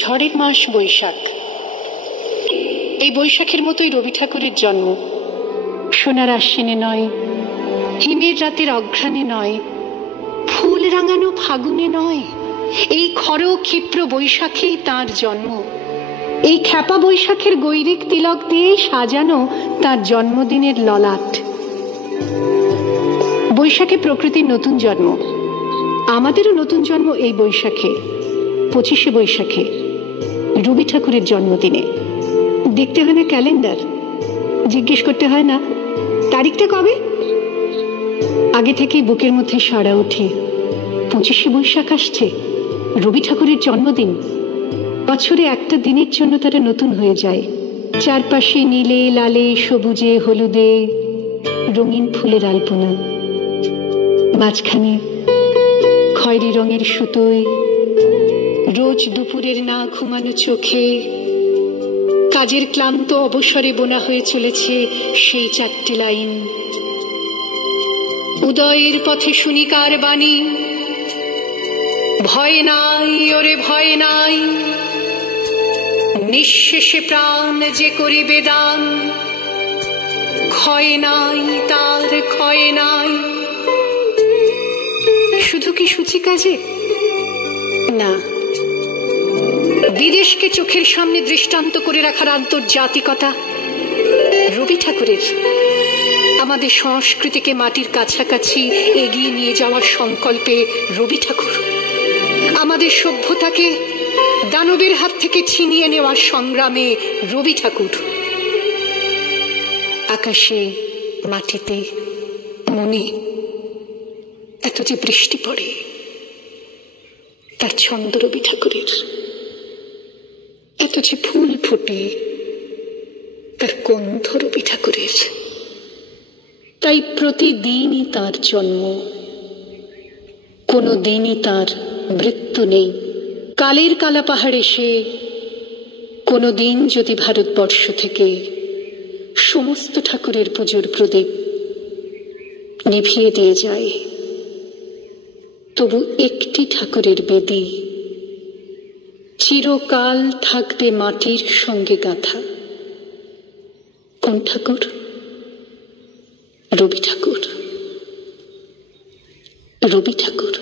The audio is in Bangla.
ঝড়ের মাস বৈশাখ। এই বৈশাখের মতোই রবি ঠাকুরের জন্ম। সোনার আশ্বিনে নয়, হিমের রাতের অঘ্রাণে নয়, ফুল রাঙানো ফাগুনে নয়, এই খর ক্ষিপ্র বৈশাখেই তাঁর জন্ম। এই খ্যাপা বৈশাখের গৈরিক তিলক দিয়ে সাজানো তার জন্মদিনের ললাট। বৈশাখে প্রকৃতির নতুন জন্ম, আমাদেরও নতুন জন্ম এই বৈশাখে, 25শে বৈশাখে, রবি ঠাকুরের জন্মদিনে। দেখতে হয় না ক্যালেন্ডার, জিজ্ঞেস করতে হয় না তারিখটা কবে। আগে থেকেই বুকের মধ্যে সাড়া ওঠে, 25শে বৈশাখ আসছে, রবি ঠাকুরের জন্মদিন। বছরে একটা দিনের জন্য তারা নতুন হয়ে যায়। চারপাশে নীলে লালে সবুজে হলুদে রঙিন ফুলের আলপনা, মাঝখানে খয়েরি রঙের সুতোয় রোজ দুপুরের না ঘুমানো চোখে কাজের ক্লান্ত অবসরে বোনা হয়ে চলেছে সেই 4টে লাইন। উদয়ের পথে শুনি কার বাণী, ভয় নাই ওরে ভয় নাই, নিঃশেষে প্রাণ যে করিবে দান, ক্ষয় নাই তার ক্ষয় নাই। শুধু কি সূচি কাজে? না, বিদেশকে চোখের সামনে দৃষ্টান্ত করে রাখার আন্তর্জাতিকতা রবি ঠাকুরের। আমাদের সংস্কৃতিকে মাটির কাছাকাছি এগিয়ে নিয়ে যাওয়ার সংকল্পে রবি ঠাকুর। আমাদের সভ্যতাকে দানবের হাত থেকে ছিনিয়ে নেওয়ার সংগ্রামে রবি ঠাকুর। আকাশে মাটিতে মনে এত যে বৃষ্টি পড়ে, তার ছন্দ রবি ঠাকুরের। এত যে ফুল ফোটে, তার গন্ধ রবি ঠাকুরের। তাই প্রতিদিনই তার জন্ম, কোনো দিনই তার মৃত্যু নেই। কালের কালা পাহাড়ে সে কোনো দিন যদি ভারতবর্ষ থেকে সমস্ত ঠাকুরের পুজোর প্রদীপ নিভিয়ে দিয়ে যায়, তবু একটি ঠাকুরের বেদী চিরকাল থাকবে মাটির সঙ্গে গাঁথা। কোন ঠাকুর? রবি ঠাকুর। রবি ঠাকুর।